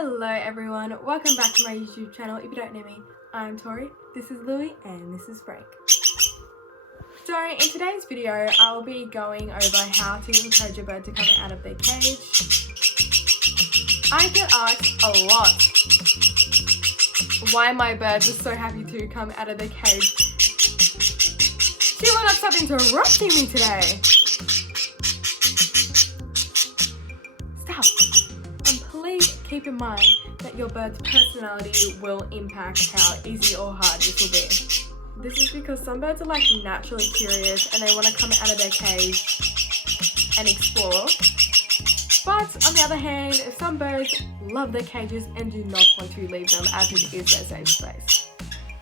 Hello everyone, welcome back to my YouTube channel. If you don't know me, I'm Tori, this is Louie, and this is Frank. So in today's video, I'll be going over how to encourage your bird to come out of their cage. I get asked a lot why my birds are so happy to come out of their cage. She will not stop interrupting me today. Stop. And please keep in mind that your bird's personality will impact how easy or hard this will be. This is because some birds are like naturally curious and they want to come out of their cage and explore. But on the other hand, some birds love their cages and do not want to leave them as it is their safe space.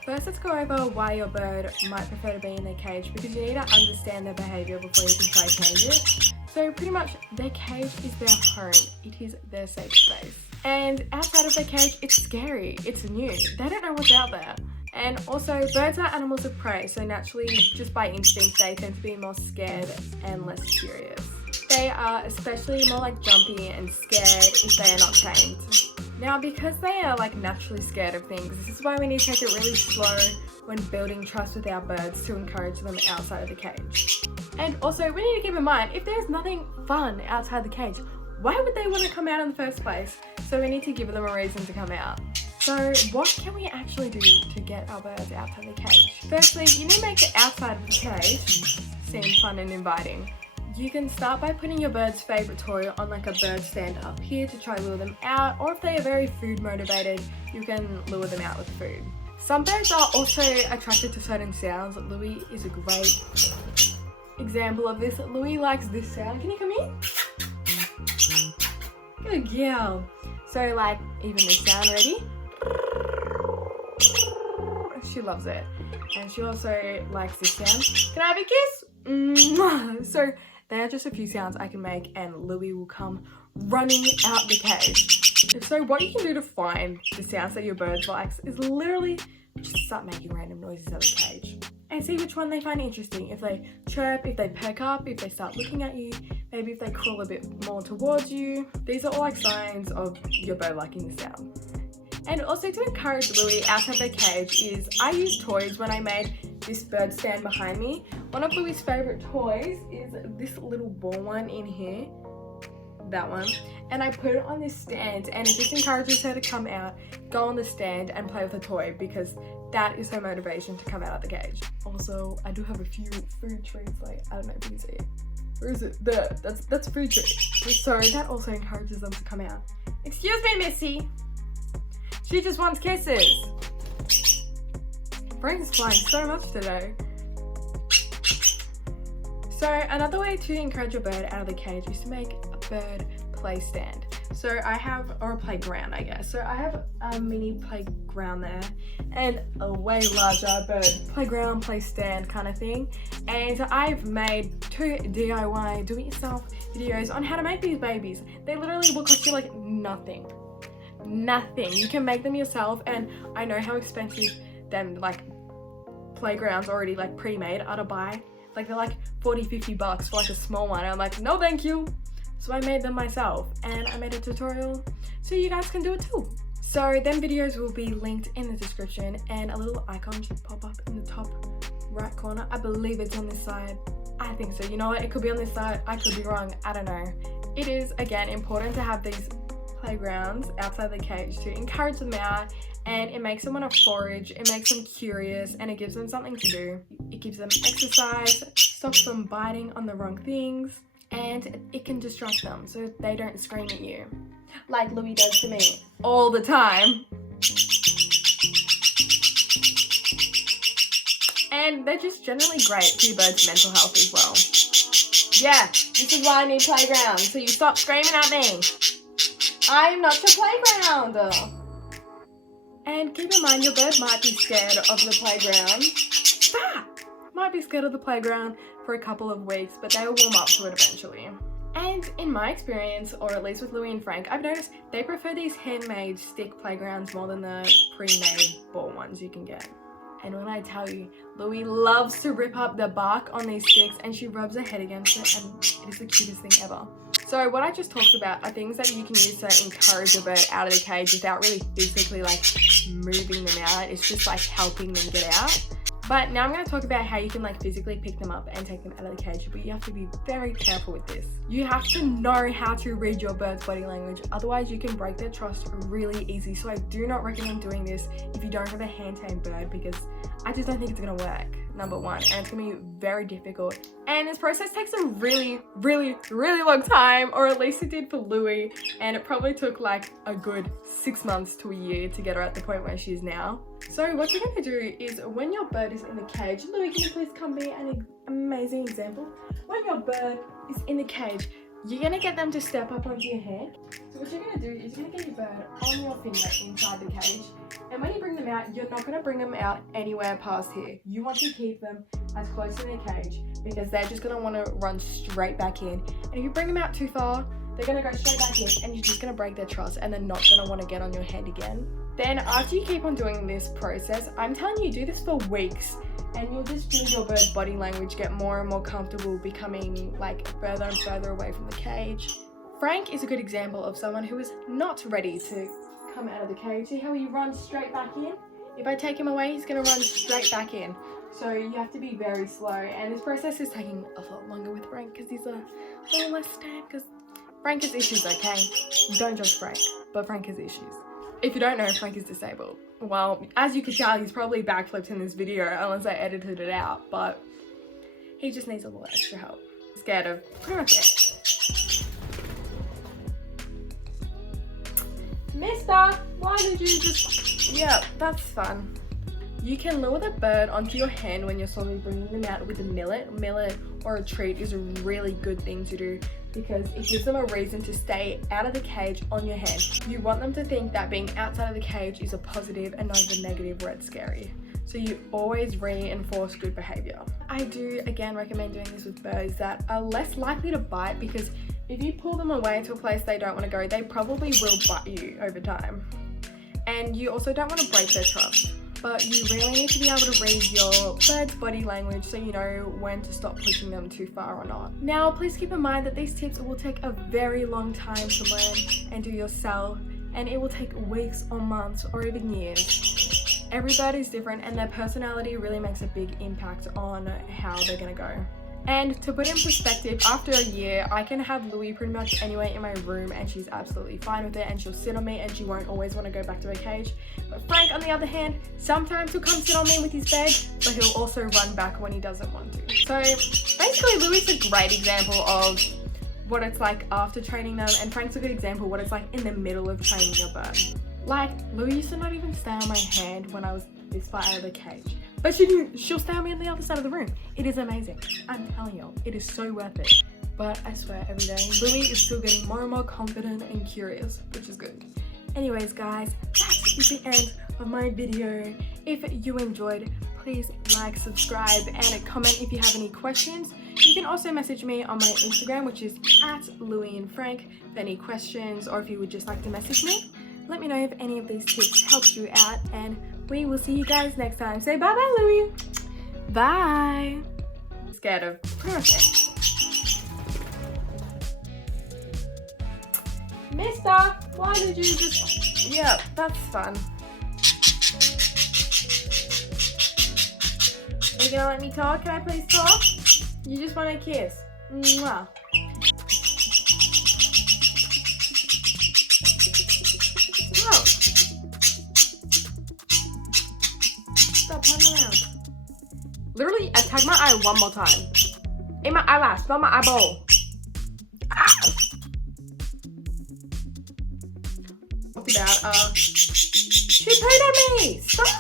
First, let's go over why your bird might prefer to be in their cage, because you need to understand their behaviour before you can try to change it. So pretty much their cage is their home, it is their safe space. And outside of their cage, it's scary, it's new, they don't know what's out there. And also, birds are animals of prey, so naturally, just by instinct, they tend to be more scared and less curious. They are especially more like jumpy and scared if they are not tamed. Now, because they are like naturally scared of things, this is why we need to take it really slow when building trust with our birds to encourage them outside of the cage. And also, we need to keep in mind, if there's nothing fun outside the cage, why would they want to come out in the first place? So we need to give them a reason to come out. So what can we actually do to get our birds outside the cage? Firstly, you need to make the outside of the cage seem fun and inviting. You can start by putting your bird's favourite toy on like a bird stand up here to try lure them out, or if they are very food motivated, you can lure them out with food. Some birds are also attracted to certain sounds. Louie is a great example of this. Louie likes this sound. Can you come here? Good girl. So like even this sound, ready? She loves it. And she also likes this sound. Can I have a kiss? So there are just a few sounds I can make and Louie will come running out the cage. So what you can do to find the sounds that your bird likes is literally just start making random noises out the cage and see which one they find interesting. If they chirp, if they perk up, if they start looking at you, maybe if they crawl a bit more towards you. These are all like signs of your bird liking the sound. And also to encourage Louie outside the cage is I used toys when I made this bird stand behind me. One of Louie's favourite toys is this little ball one in here, that one. And I put it on this stand and it just encourages her to come out, go on the stand and play with the toy, because that is her motivation to come out of the cage. Also, I do have a few food treats, like, I don't know if you can see it. Where is it? There, that's a food treat. So that also encourages them to come out. Excuse me, Missy. She just wants kisses. Frank is flying so much today. So another way to encourage your bird out of the cage is to make a bird play stand. So I have, or a playground I guess. So I have a mini playground there and a way larger bird playground, play stand kind of thing. And I've made 2 DIY do-it-yourself videos on how to make these babies. They literally will cost you like nothing. Nothing. You can make them yourself, and I know how expensive them like playgrounds already like pre-made are to buy. Like they're like 40-50 bucks for like a small one. And I'm like, no thank you. So I made them myself and I made a tutorial so you guys can do it too. So them videos will be linked in the description and a little icon should pop up in the top right corner. I believe it's on this side. I think so. You know what? It could be on this side. I could be wrong. I don't know. It is again important to have these playgrounds outside the cage to encourage them out, and it makes them want to forage, it makes them curious, and it gives them something to do. It gives them exercise, stops them biting on the wrong things, and it can distract them so they don't scream at you like Louie does to me all the time. And they're just generally great for your bird's mental health as well. Yeah, this is why I need playgrounds, so you stop screaming at me. I am not your playground. And keep in mind, your bird might be scared of the playground. Might be scared of the playground for a couple of weeks, but they will warm up to it eventually. And in my experience, or at least with Louie and Frank, I've noticed they prefer these handmade stick playgrounds more than the pre-made ball ones you can get. And when I tell you, Louie loves to rip up the bark on these sticks and she rubs her head against it, and it is the cutest thing ever. So what I just talked about are things that you can use to encourage a bird out of the cage without really physically like moving them out. It's just like helping them get out. But now I'm going to talk about how you can like physically pick them up and take them out of the cage, but you have to be very careful with this. You have to know how to read your bird's body language, otherwise you can break their trust really easy. So I do not recommend doing this if you don't have a hand-tamed bird, because I just don't think it's going to work, number one, and it's going to be very difficult. And this process takes a really long time, or at least it did for Louie, and it probably took like a good 6 months to a year to get her at the point where she is now. So what you're going to do is, when your bird is in the cage, Louie, can you please come be an amazing example? When your bird is in the cage, you're going to get them to step up onto your hand. So what you're going to do is you're going to get your bird on your finger inside the cage, and when you bring them out, you're not going to bring them out anywhere past here. You want to keep them as close to their cage, because they're just going to want to run straight back in. And if you bring them out too far, they're going to go straight back in, and you're just going to break their trust, and they're not going to want to get on your hand again. Then after you keep on doing this process, I'm telling you, do this for weeks, and you'll just feel your bird's body language get more and more comfortable, becoming like further and further away from the cage. Frank is a good example of someone who is not ready to come out of the cage. See how he runs straight back in? If I take him away, he's going to run straight back in. So you have to be very slow, and this process is taking a lot longer with Frank because he's a little less tame, because Frank has issues, okay? Don't judge Frank, but Frank has issues. If you don't know, Frank is disabled. Well, as you can tell, he's probably backflipped in this video unless I edited it out, but he just needs a little extra help. Scared of pretty much it. Mister, why did you just... Yeah, that's fun. You can lure the bird onto your hand when you're slowly bringing them out with a millet. Millet or a treat is a really good thing to do, because it gives them a reason to stay out of the cage on your hand. You want them to think that being outside of the cage is a positive and not a negative where it's scary. So you always reinforce good behavior. I do again recommend doing this with birds that are less likely to bite, because if you pull them away to a place they don't want to go, they probably will bite you over time. And you also don't want to break their trust. But you really need to be able to read your bird's body language so you know when to stop pushing them too far or not. Now, please keep in mind that these tips will take a very long time to learn and do yourself, and it will take weeks or months or even years. Every bird is different, and their personality really makes a big impact on how they're gonna go. And to put in perspective, after a year, I can have Louie pretty much anywhere in my room and she's absolutely fine with it, and she'll sit on me and she won't always want to go back to her cage. But Frank, on the other hand, sometimes he'll come sit on me with his bed, but he'll also run back when he doesn't want to. So basically, Louie's a great example of what it's like after training them, and Frank's a good example of what it's like in the middle of training your bird. Like, Louie used to not even stay on my hand when I was this far out of the cage. But she'll stay on me on the other side of the room. It is amazing. I'm telling you, it is so worth it. But I swear, every day, Louie is still getting more and more confident and curious, which is good. Anyways, guys, that is the end of my video. If you enjoyed, please like, subscribe, and comment if you have any questions. You can also message me on my Instagram, which is @LouieandFrank, with any questions, or if you would just like to message me. Let me know if any of these tips helped you out, and we will see you guys next time. Say bye-bye, Louie. Bye. Scared of pretty much it. Mister, why did you just... Yeah, that's fun. Are you gonna let me talk? Can I please talk? You just want a kiss. Mwah. Oh. Stop turning around. Literally, attack my eye one more time. In my eyelash, not my eyeball. Ah. About, she peed on me! Stop!